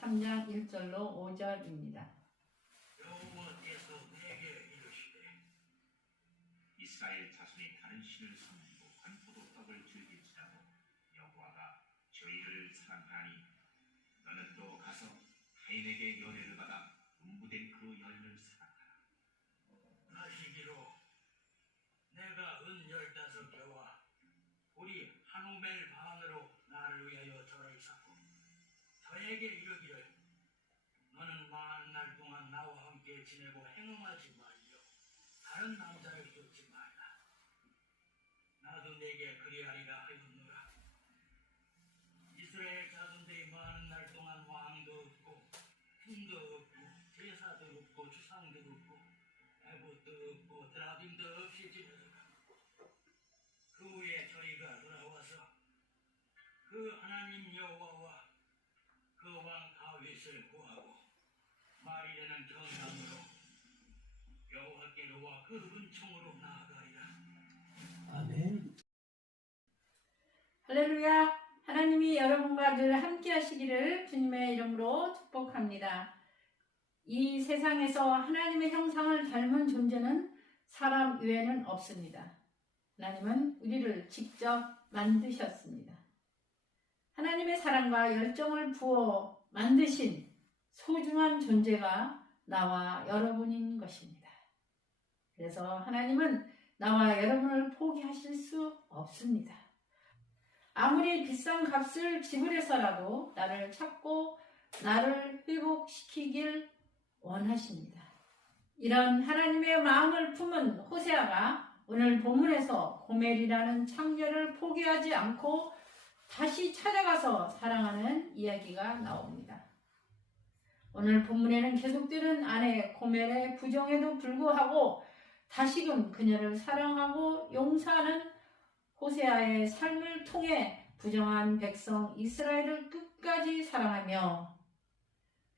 3장 1절로 5절입니다. 여호와께서 내게 이르시되 이스라엘 자손이 다른 신을 섬기고 한 포도떡을 즐길지라도 여호와가 저희를 사랑하니 너는 또 가서 타인에게 연회를 받아 음부된 그 여인을 사랑하라. 하시기로 내가 은 15개와 우리 한 오멜 반으로 나를 위하여 절을 쌓고 저에게 이르기를 너는 많은 날 동안 나와 함께 지내고 행음하지 말며 다른 남자를 쫓지 말라. 나도 내게 그리하리라 하였노라. 이스라엘 자손들이 많은 날 동안 왕도 없고 흠도 없고 제사도 없고 주상도 없고 애봇도 없고 드라빔도 없이 지내더라. 그 후에 저희가 돌아와서 그 하나님 여호와와 그 왕 다윗을 구하고 말이 되는 경상으로 여호와께로와 그 은총으로 나아가리라. 아멘. 할렐루야. 하나님이 여러분과 늘 함께 하시기를 주님의 이름으로 축복합니다. 이 세상에서 하나님의 형상을 닮은 존재는 사람 외에는 없습니다. 하나님은 우리를 직접 만드셨습니다. 하나님의 사랑과 열정을 부어 만드신 소중한 존재가 나와 여러분인 것입니다. 그래서 하나님은 나와 여러분을 포기하실 수 없습니다. 아무리 비싼 값을 지불해서라도 나를 찾고 나를 회복시키길 원하십니다. 이런 하나님의 마음을 품은 호세아가 오늘 본문에서 고멜이라는 창녀를 포기하지 않고 다시 찾아가서 사랑하는 이야기가 나옵니다. 오늘 본문에는 계속되는 아내 고멜의 부정에도 불구하고 다시금 그녀를 사랑하고 용서하는 호세아의 삶을 통해 부정한 백성 이스라엘을 끝까지 사랑하며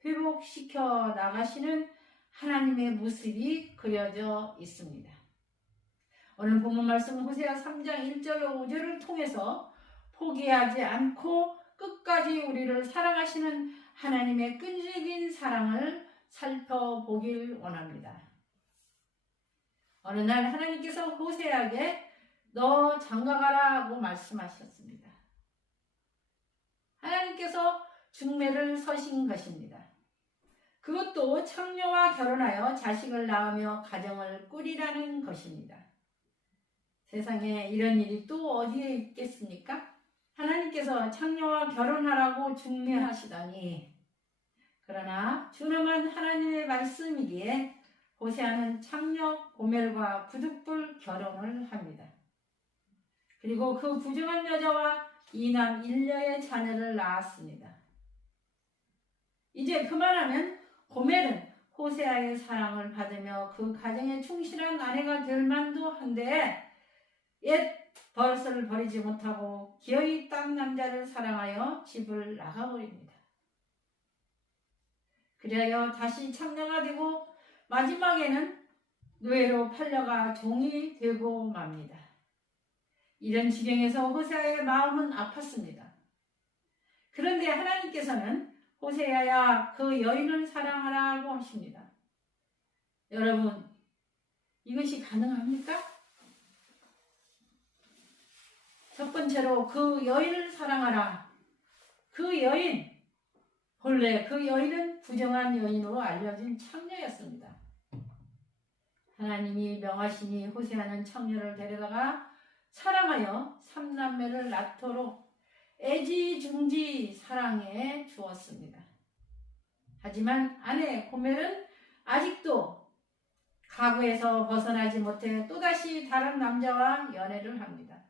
회복시켜 나가시는 하나님의 모습이 그려져 있습니다. 오늘 본문 말씀 호세아 3장 1절로 5절을 통해서 포기하지 않고 끝까지 우리를 사랑하시는 하나님의 끈질긴 사랑을 살펴보길 원합니다. 어느 날 하나님께서 호세아에게 너 장가가라고 말씀하셨습니다. 하나님께서 중매를 서신 것입니다. 그것도 창녀와 결혼하여 자식을 낳으며 가정을 꾸리라는 것입니다. 세상에 이런 일이 또 어디에 있겠습니까? 하나님께서 창녀와 결혼하라고 중매하시다니. 그러나 준엄한 하나님의 말씀이기에 호세아는 창녀 고멜과 부득불 결혼을 합니다. 그리고 그 부정한 여자와 이남 일녀의 자녀를 낳았습니다. 이제 그만하면 고멜은 호세아의 사랑을 받으며 그 가정에 충실한 아내가 될 만도 한데 옛 버릇을 버리지 못하고 기어이 딴 남자를 사랑하여 집을 나가버립니다. 그리하여 다시 창녀가 되고 마지막에는 노예로 팔려가 종이 되고 맙니다. 이런 지경에서 호세아의 마음은 아팠습니다. 그런데 하나님께서는 호세아야 그 여인을 사랑하라고 하십니다. 여러분, 이것이 가능합니까? 첫 번째로 그 여인을 사랑하라. 그 여인, 본래 그 여인은 부정한 여인으로 알려진 창녀였습니다. 하나님이 명하시니 호세아는 창녀를 데려다가 사랑하여 3남매를 낳도록 애지중지 사랑해 주었습니다. 하지만 아내 고멜은 아직도 가구에서 벗어나지 못해 또다시 다른 남자와 연애를 합니다.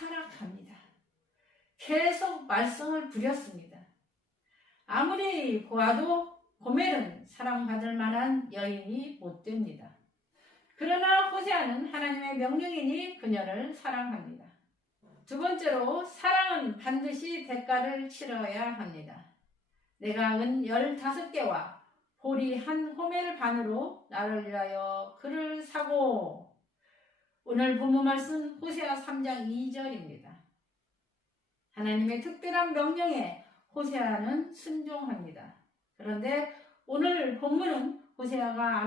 타락합니다. 계속 말썽을 부렸습니다. 아무리 보아도 고멜은 사랑받을 만한 여인이 못 됩니다. 그러나 호세아는 하나님의 명령이니 그녀를 사랑합니다. 두 번째로 사랑은 반드시 대가를 치러야 합니다. 내가 은 15개와 보리 한 호멜 반으로 나를 위하여 그를 사고. 오늘 본문 말씀 호세아 3장 2절입니다. 하나님의 특별한 명령에 호세아는 순종합니다. 그런데 오늘 본문은 호세아가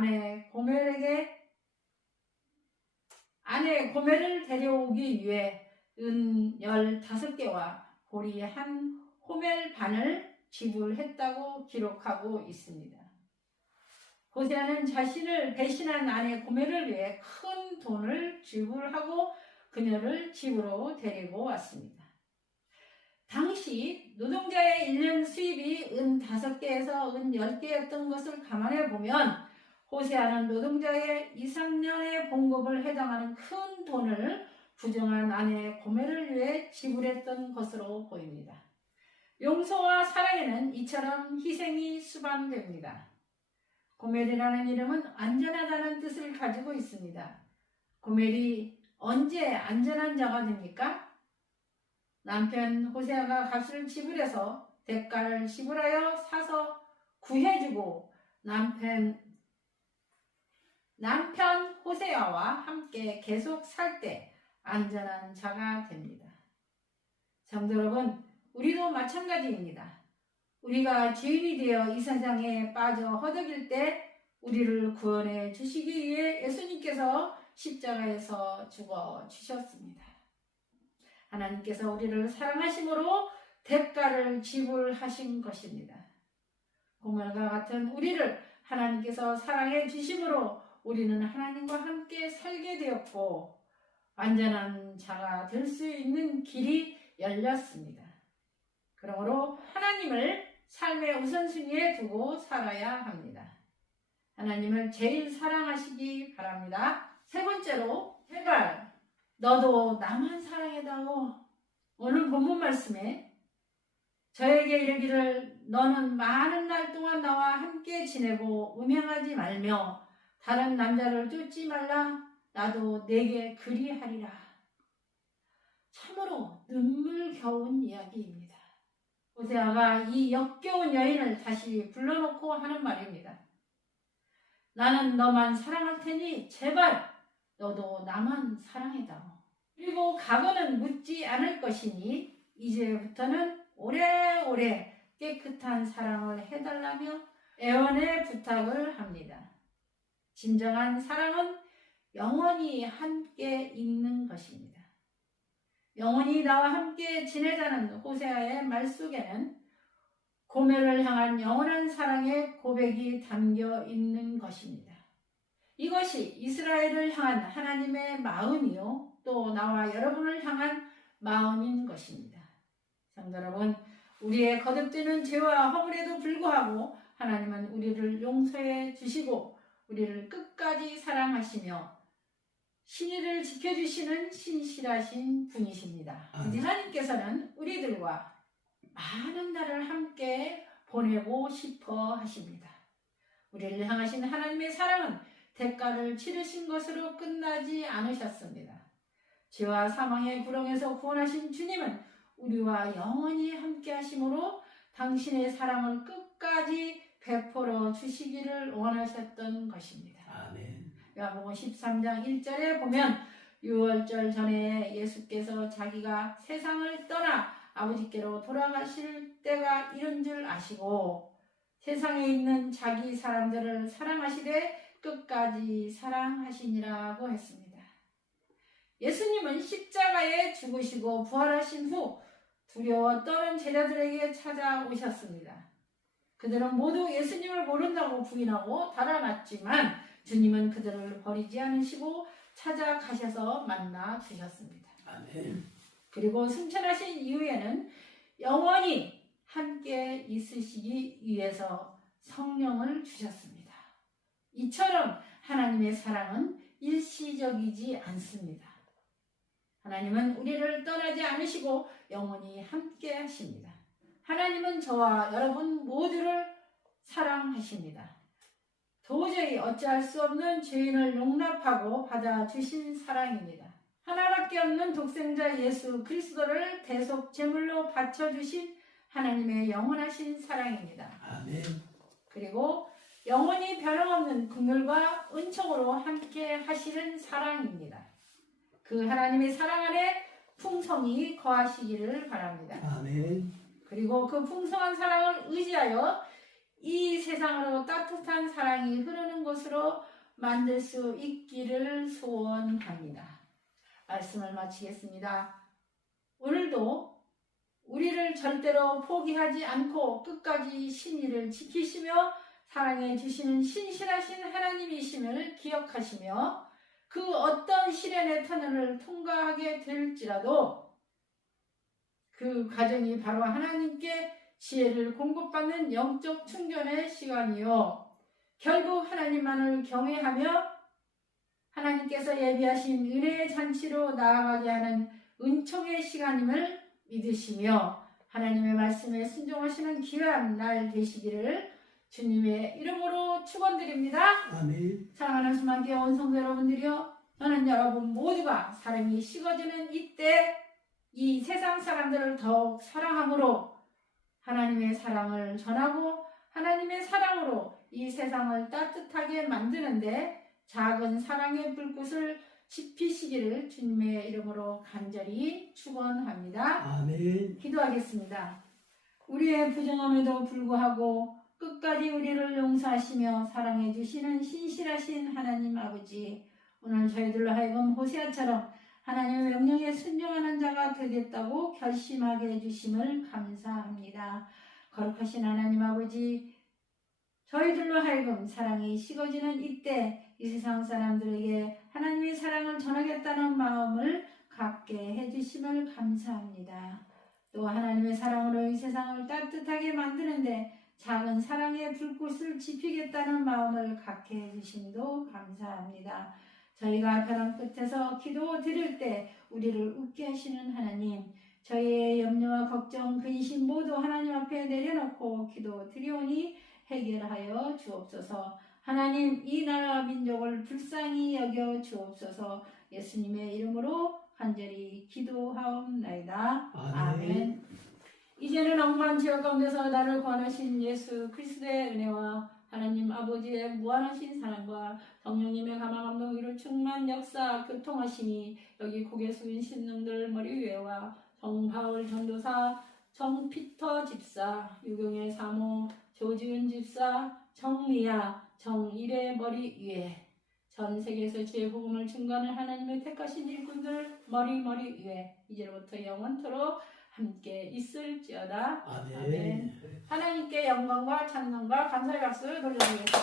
아내 고멜을 데려오기 위해 은 15개와 보리 한 호멜 반을 지불했다고 기록하고 있습니다. 호세아는 자신을 배신한 아내 고멜을 위해 큰 돈을 지불하고 그녀를 집으로 데리고 왔습니다. 당시 노동자의 1년 수입이 은 5개에서 은 10개였던 것을 감안해 보면 호세아는 노동자의 2, 3년의 봉급을 해당하는 큰 돈을 부정한 아내 고멜을 위해 지불했던 것으로 보입니다. 용서와 사랑에는 이처럼 희생이 수반됩니다. 고멜이라는 이름은 안전하다는 뜻을 가지고 있습니다. 고멜이 언제 안전한 자가 됩니까? 남편 호세아가 값을 지불해서 대가를 지불하여 사서 구해주고 남편 호세아와 함께 계속 살 때 안전한 자가 됩니다. 성도 여러분, 우리도 마찬가지입니다. 우리가 죄인이 되어 이 세상에 빠져 허덕일 때 우리를 구원해 주시기 위해 예수님께서 십자가에서 죽어 주셨습니다. 하나님께서 우리를 사랑하심으로 대가를 지불하신 것입니다. 고멜과 같은 우리를 하나님께서 사랑해 주심으로 우리는 하나님과 함께 살게 되었고 완전한 자가 될 수 있는 길이 열렸습니다. 그러므로 하나님을 삶의 우선순위에 두고 살아야 합니다. 하나님을 제일 사랑하시기 바랍니다. 세 번째로, 제발 너도 나만 사랑해다오. 오늘 본문 말씀에 저에게 이르기를 너는 많은 날 동안 나와 함께 지내고 음행하지 말며 다른 남자를 쫓지 말라. 나도 내게 그리하리라. 참으로 눈물겨운 이야기입니다. 호세아가 이 역겨운 여인을 다시 불러놓고 하는 말입니다. 나는 너만 사랑할 테니 제발 너도 나만 사랑해다오. 그리고 각오는 묻지 않을 것이니 이제부터는 오래오래 깨끗한 사랑을 해달라며 애원의 부탁을 합니다. 진정한 사랑은 영원히 함께 있는 것입니다. 영원히 나와 함께 지내자는 호세아의 말 속에는 고멜을 향한 영원한 사랑의 고백이 담겨 있는 것입니다. 이것이 이스라엘을 향한 하나님의 마음이요 또 나와 여러분을 향한 마음인 것입니다. 성도 여러분, 우리의 거듭되는 죄와 허물에도 불구하고 하나님은 우리를 용서해 주시고 우리를 끝까지 사랑하시며 신의를 지켜주시는 신실하신 분이십니다. 하나님께서는 우리들과 많은 날을 함께 보내고 싶어 하십니다. 우리를 향하신 하나님의 사랑은 대가를 치르신 것으로 끝나지 않으셨습니다. 죄와 사망의 구렁에서 구원하신 주님은 우리와 영원히 함께 하심으로 당신의 사랑을 끝까지 베풀어 주시기를 원하셨던 것입니다. 아멘. 요한복음 13장 1절에 보면 6월절 전에 예수께서 자기가 세상을 떠나 아버지께로 돌아가실 때가 이른 줄 아시고 세상에 있는 자기 사람들을 사랑하시되 끝까지 사랑하시니라고 했습니다. 예수님은 십자가에 죽으시고 부활하신 후 두려워 떠는 제자들에게 찾아오셨습니다. 그들은 모두 예수님을 모른다고 부인하고 달아났지만 주님은 그들을 버리지 않으시고 찾아가셔서 만나 주셨습니다. 아멘. 그리고 승천하신 이후에는 영원히 함께 있으시기 위해서 성령을 주셨습니다. 이처럼 하나님의 사랑은 일시적이지 않습니다. 하나님은 우리를 떠나지 않으시고 영원히 함께 하십니다. 하나님은 저와 여러분 모두를 사랑하십니다. 도저히 어찌할 수 없는 죄인을 용납하고 받아주신 사랑입니다. 하나밖에 없는 독생자 예수 그리스도를 대속 제물로 바쳐주신 하나님의 영원하신 사랑입니다. 아멘. 그리고 영원히 변함없는 긍휼과 은총으로 함께 하시는 사랑입니다. 그 하나님의 사랑 안에 풍성히 거하시기를 바랍니다. 아멘. 그리고 그 풍성한 사랑을 의지하여 이 세상으로 따뜻한 사랑이 흐르는 곳으로 만들 수 있기를 소원합니다. 말씀을 마치겠습니다. 오늘도 우리를 절대로 포기하지 않고 끝까지 신의를 지키시며 사랑해 주시는 신실하신 하나님이심을 기억하시며 그 어떤 시련의 터널을 통과하게 될지라도 그 과정이 바로 하나님께 지혜를 공급받는 영적 충전의 시간이요. 결국 하나님만을 경외하며 하나님께서 예비하신 은혜의 잔치로 나아가게 하는 은총의 시간임을 믿으시며 하나님의 말씀에 순종하시는 귀한 날 되시기를 주님의 이름으로 축원드립니다. 아멘. 사랑하는 수많게 온 성도 여러분들이요, 저는 여러분 모두가 사랑이 식어지는 이때 이 세상 사람들을 더욱 사랑함으로 하나님의 사랑을 전하고 하나님의 사랑으로 이 세상을 따뜻하게 만드는데 작은 사랑의 불꽃을 지피시기를 주님의 이름으로 간절히 축원합니다. 아멘. 기도하겠습니다. 우리의 부정함에도 불구하고 끝까지 우리를 용서하시며 사랑해 주시는 신실하신 하나님 아버지, 오늘 저희들로 하여금 호세아처럼 하나님의 명령에 순종하는 자가 되겠다고 결심하게 해주심을 감사합니다. 거룩하신 하나님 아버지, 저희들로 하여금 사랑이 식어지는 이때 이 세상 사람들에게 하나님의 사랑을 전하겠다는 마음을 갖게 해주심을 감사합니다. 또 하나님의 사랑으로 이 세상을 따뜻하게 만드는데 작은 사랑의 불꽃을 지피겠다는 마음을 갖게 해주심도 감사합니다. 저희가 벼랑 끝에서 기도 드릴 때 우리를 웃게 하시는 하나님, 저희의 염려와 걱정, 근심 모두 하나님 앞에 내려놓고 기도 드리오니 해결하여 주옵소서. 하나님, 이 나라와 민족을 불쌍히 여겨 주옵소서. 예수님의 이름으로 간절히 기도하옵나이다. 아멘. 이제는 억만 지역 가운데서 나를 구원하신 예수 그리스도의 은혜와 하나님 아버지의 무한하신 사랑과 성령님의 감화 감동 위로 충만 역사 교통하심이 여기 고개 숙인 신령들 머리 위에와 정바울 전도사, 정피터 집사, 유경의 사모, 조지은 집사, 정미야, 정일의 머리 위에 전 세계에서 주의 복음을 증거하는 하나님의 택하신 일꾼들 머리 위에 이제부터 영원토록 함께 있을지어다. 아멘. 아멘. 하나님께 영광과 찬송과 감사의 박수 돌려드리겠습니다.